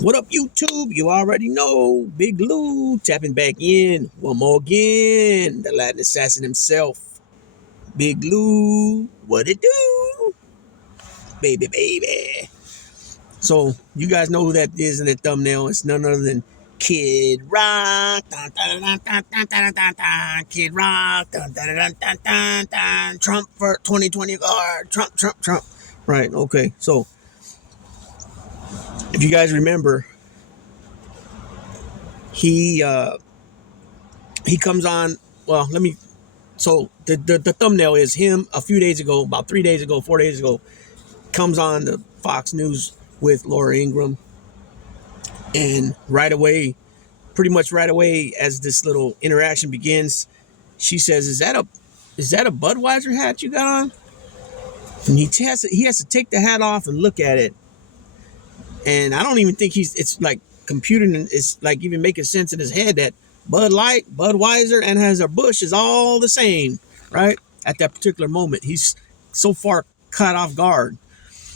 What up, YouTube? You already know. Big Lou tapping back in. One more again. The Latin assassin himself. Big Lou. What it do? Baby, baby. So, you guys know who that is in the thumbnail. It's none other than Kid Rock. Dun, dun, dun, dun, dun, dun, dun, dun. Kid Rock. Dun, dun, dun, dun, dun, dun. Trump for 2024. Trump, Trump, Trump. Right, okay. So, if you guys remember, he comes on. Well, let me. So the thumbnail is him a few days ago, about 3 days ago, 4 days ago, comes on the Fox News with Laura Ingraham, and right away, pretty much right away, as this little interaction begins, she says, "Is that a Budweiser hat you got on?" And he has to take the hat off and look at it, and I don't even think it's like computing, it's like even making sense in his head that Bud Light, Budweiser, and Anheuser Busch is all the same, right? At that particular moment, he's so far caught off guard,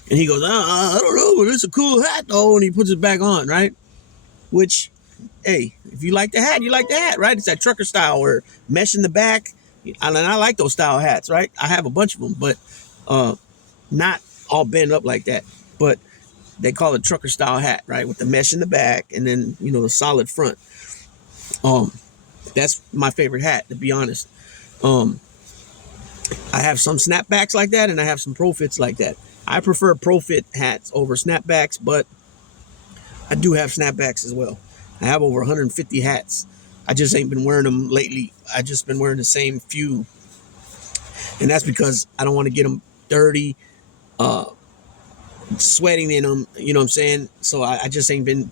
and he goes, I don't know, but it's a cool hat though, and he puts it back on, right? Which, hey, if you like the hat, you like the hat, right? It's that trucker style or mesh in the back, and I like those style hats, right? I have a bunch of them, but not all bent up like that, but they call it trucker style hat, right? With the mesh in the back and then, the solid front. That's my favorite hat, to be honest. I have some snapbacks like that and I have some pro fits like that. I prefer pro fit hats over snapbacks, but I do have snapbacks as well. I have over 150 hats. I just ain't been wearing them lately. I just been wearing the same few. And that's because I don't want to get them dirty, sweating in them, you know what I'm saying? So I just ain't been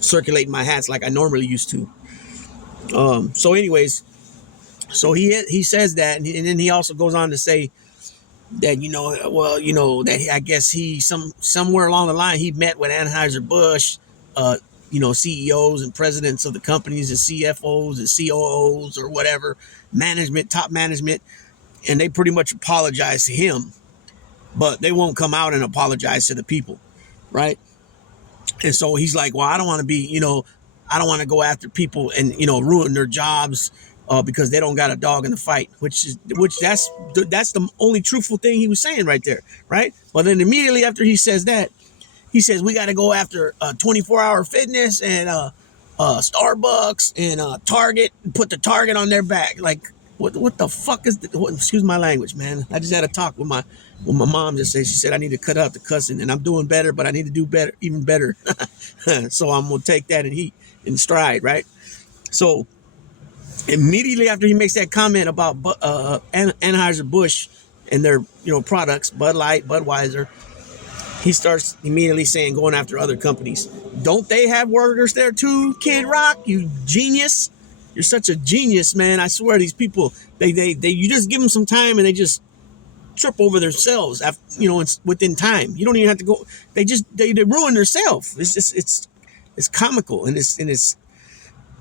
circulating my hats like I normally used to. So anyways, so he says that, and then he also goes on to say that, that I guess he somewhere along the line he met with Anheuser Busch, CEOs and presidents of the companies and CFOs and COOs or whatever, top management, and they pretty much apologize to him, but they won't come out and apologize to the people, right? And so he's like, well, I don't want to be, I don't want to go after people and, ruin their jobs because they don't got a dog in the fight, which that's the only truthful thing he was saying right there, right? But then immediately after he says that, he says we got to go after 24-hour fitness and Starbucks and Target, and put the Target on their back. Like, what the fuck is excuse my language, man. I just had a talk with my mom. She said I need to cut out the cussing, and I'm doing better, but I need to do better, even better. So I'm gonna take that in stride, right? So immediately after he makes that comment about Anheuser Busch and their products, Bud Light, Budweiser, he starts immediately going after other companies. Don't they have workers there too, Kid Rock? You genius. You're such a genius, man. I swear these people, they you just give them some time and they just trip over themselves after, it's within time. You don't even have to go. They ruin themselves. It's comical and it's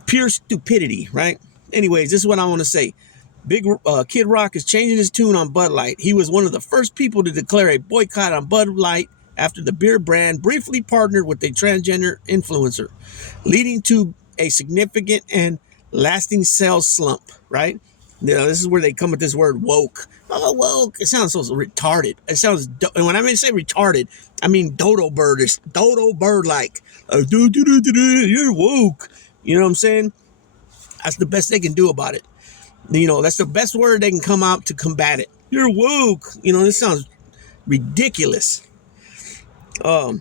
pure stupidity, right? Anyways, this is what I want to say. Kid Rock is changing his tune on Bud Light. He was one of the first people to declare a boycott on Bud Light after the beer brand briefly partnered with a transgender influencer, leading to a significant and lasting sales slump, right? This is where they come with this word woke. Oh, woke. It sounds so retarded. It sounds, and when I say retarded, I mean dodo bird-like. You're woke. You know what I'm saying? That's the best they can do about it. That's the best word they can come out to combat it. You're woke. This sounds ridiculous. Let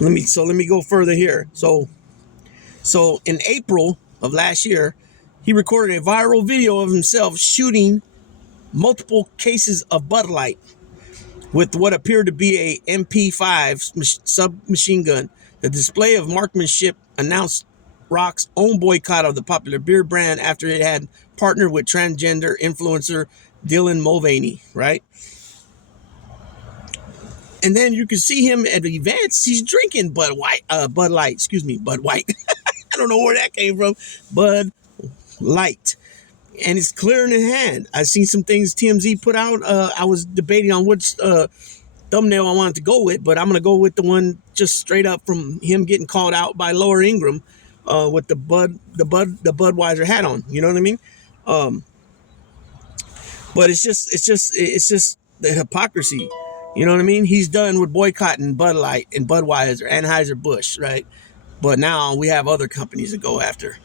me go further here. So in April of last year, he recorded a viral video of himself shooting multiple cases of Bud Light with what appeared to be a MP5 submachine gun. The display of marksmanship announced Rock's own boycott of the popular beer brand after it had partnered with transgender influencer Dylan Mulvaney, right? And then you can see him at events. He's drinking Bud White. I don't know where that came from. Bud Light. And it's clear in the hand. I've seen some things TMZ put out. I was debating on which thumbnail I wanted to go with, but I'm gonna go with the one just straight up from him getting called out by Lower Ingram with the Budweiser hat on. You know what I mean? But it's just the hypocrisy. You know what I mean? He's done with boycotting Bud-Lite and Budweiser, Anheuser, Busch, right? But now we have other companies to go after.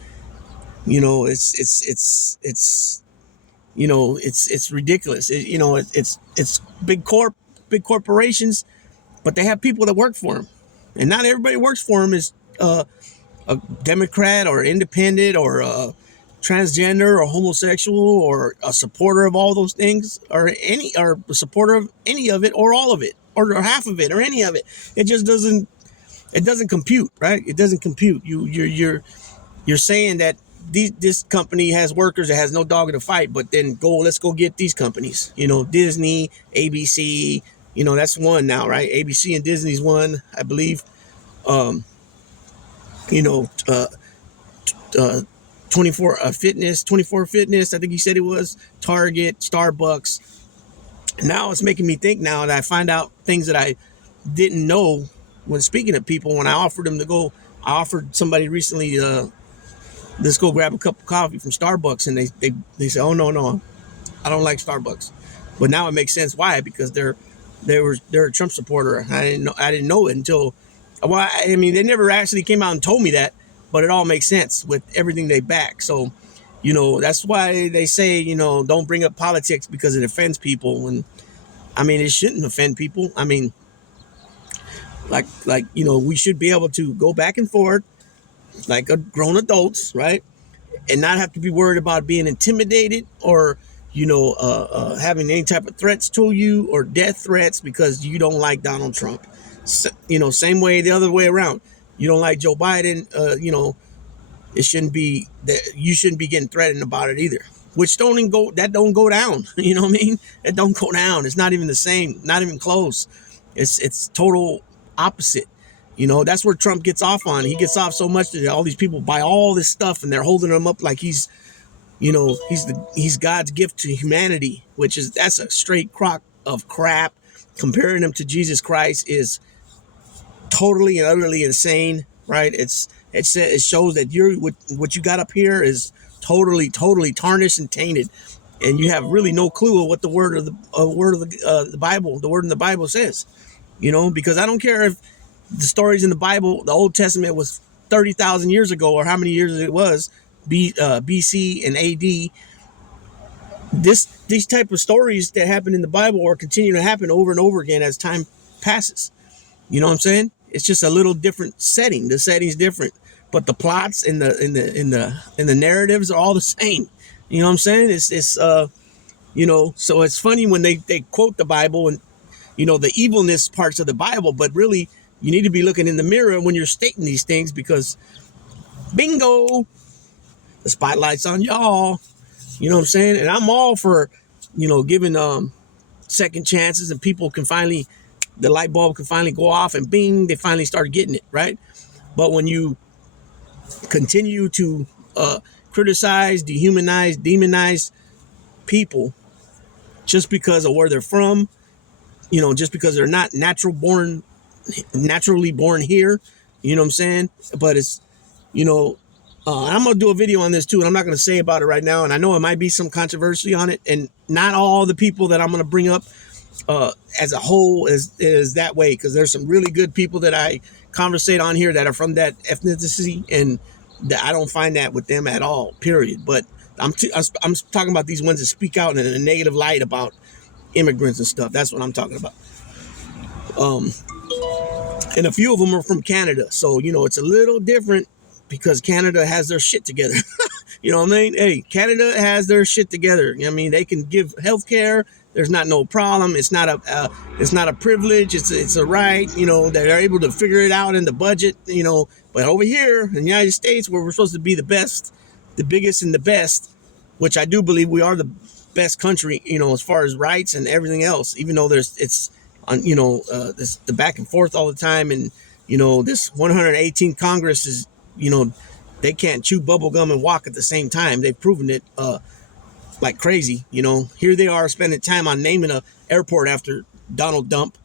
You know, it's you know, it's ridiculous. You know, it's big corporations, but they have people that work for them, and not everybody works for them is a Democrat or independent or transgender or homosexual or a supporter of all those things or a supporter of any of it or all of it or half of it or any of it. It just doesn't compute, right? It doesn't compute. You're saying that this company has workers that has no dog in the fight, but then let's go get these companies, you know, Disney, ABC, you know, that's one now, right? ABC and Disney's one, I believe. You know, 24 Fitness, I think he said it was, Target, Starbucks. Now it's making me think now that I find out things that I didn't know when speaking to people. When I offered them to go, I offered somebody recently, let's go grab a cup of coffee from Starbucks, and they said, oh no, I don't like Starbucks. But now it makes sense why, because they're a Trump supporter. I didn't know it until, well, I mean, they never actually came out and told me that, but it all makes sense with everything they back. So, you know, that's why they say, you know, don't bring up politics because it offends people. And I mean, it shouldn't offend people. I mean, like, you know, we should be able to go back and forth like grown adults, right? And not have to be worried about being intimidated or, you know, having any type of threats to you or death threats because you don't like Donald Trump. So, you know, same way, the other way around. You don't like Joe Biden, you know, it shouldn't be that you shouldn't be getting threatened about it either. Which don't go down. You know what I mean? It don't go down. It's not even the same, not even close. It's total opposite. You know, that's where Trump gets off on. He gets off so much that all these people buy all this stuff and they're holding him up like he's, you know, he's God's gift to humanity, that's a straight crock of crap. Comparing him to Jesus Christ is totally and utterly insane, right? It shows that what you got up here is totally tarnished and tainted, and you have really no clue of what the word of the Bible, the word in the Bible says. You know, because I don't care if the stories in the Bible, the Old Testament was 30,000 years ago or how many years it was, BC and AD. These type of stories that happen in the Bible are continuing to happen over and over again as time passes. You know what I'm saying? It's just a little different setting. The setting's different, but the plots and the narratives are all the same. You know what I'm saying? It's you know, so it's funny when they quote the Bible and, you know, the evilness parts of the Bible, but really you need to be looking in the mirror when you're stating these things, because bingo, the spotlight's on y'all. You know what I'm saying? And I'm all for, you know, giving second chances, and people can finally, the light bulb can finally go off and bing, they finally start getting it, right? But when you continue to criticize, dehumanize, demonize people just because of where they're from, you know, just because they're not naturally born here, you know what I'm saying? But it's, you know, I'm going to do a video on this too, and I'm not going to say about it right now. And I know it might be some controversy on it, and not all the people that I'm going to bring up as a whole is that way, because there's some really good people that I conversate on here that are from that ethnicity, and I don't find that with them at all, period. But I'm talking about these ones that speak out in a negative light about immigrants and stuff. That's what I'm talking about. And a few of them are from Canada, so, you know, it's a little different because Canada has their shit together. You know what I mean? Hey, Canada has their shit together. I mean, they can give healthcare. There's not no problem. It's not a privilege. It's a right. You know, they're able to figure it out in the budget. You know, but over here in the United States, where we're supposed to be the best, the biggest, and the best, which I do believe we are the best country. You know, as far as rights and everything else. Even though it's the back and forth all the time, and you know, this 118 Congress is, you know, they can't chew bubble gum and walk at the same time. They've proven it like crazy. You know, here they are spending time on naming a airport after Donald Dump,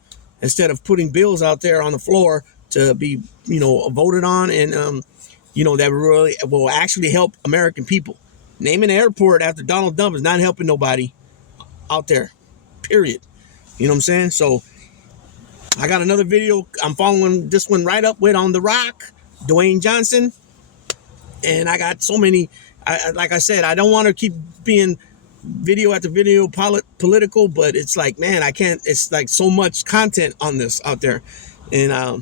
instead of putting bills out there on the floor to be, voted on, and that really will actually help American people. Naming an airport after Donald Trump is not helping nobody out there, period. You know what I'm saying? So I got another video I'm following this one right up with on The Rock, Dwayne Johnson. And I got so many, like I said, I don't want to keep being video after video political, but it's like, man, I can't, it's like so much content on this out there. And I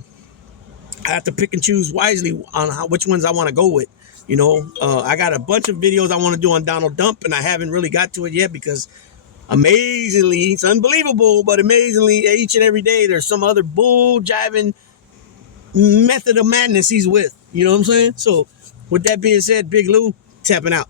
have to pick and choose wisely on which ones I want to go with. I got a bunch of videos I want to do on Donald Trump, and I haven't really got to it yet because amazingly, it's unbelievable, but amazingly, each and every day, there's some other bull jiving method of madness he's with. You know what I'm saying? So with that being said, Big Lou, tapping out.